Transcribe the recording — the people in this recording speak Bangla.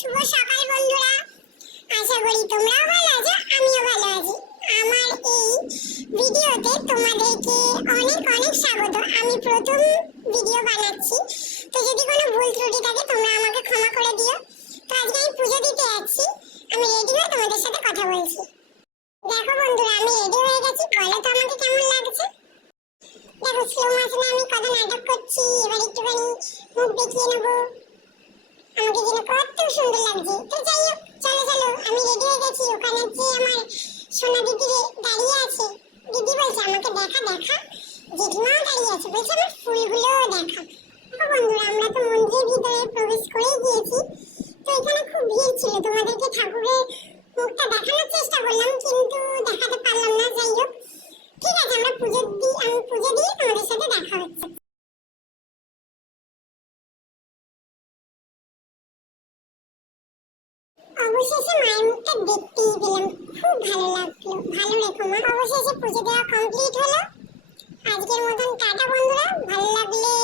শুভ সকাল, বন্ধুরা। আশা করি তোমরাও ভালো আছো, আমিও ভালো আছি। আমার এই ভিডিওতে তোমাদেরকে অনেক অনেক স্বাগত। আমি প্রথম ভিডিও বানাচ্ছি। তো যদি কোনো ভুল ত্রুটি থাকে, তোমরা আমাকে ক্ষমা করে দিও। তো আজকে আমি পুজো দিতে যাচ্ছি। আমি রেডি হয়ে তোমাদের সাথে কথা বলছি। দেখো বন্ধুরা, আমি রেডি হয়ে গেছি। বলো তো আমাকে কেমন লাগছে? দেখো স্লো মোশনে আমি কত নাটক করছি। এবার একটুখানি মুখ দেখিয়ে নেব। আমাকে যেন কত লাগছে তো যাই হোক, চলো চলো, আমি রেডি হয়ে গেছি। ওখানে যে আমার সোনা দিদি দাঁড়িয়ে আছে। দিদি বলছে, আমাকে দেখা দেখা। জেঠিমাও দাঁড়িয়ে আছে। বলছে, আমার ফুলগুলোও দেখা। বন্ধুরা, আমরা তো মন্দিরের ভিতরে প্রবেশ করে গিয়েছি। তো এখানে খুব ভিড় ছিল। তোমাদেরকে ঠাকুরের মুখটা দেখানোর চেষ্টা করলাম, কিন্তু দেখাতে পারলাম না। যাই হোক, ঠিক আছে, আমরা পুজো দিই আমি পুজো দিয়ে তোমাদের সাথে দেখা হচ্ছে। অবশেষে মায়ের মুখটা দেখতেই খুব ভালো লাগল। ভালো রেখো মা। অবশেষে পুজো দেওয়া কমপ্লিট হলো। আজকের মতন টাটা বন্ধুরা। ভালো লাগলে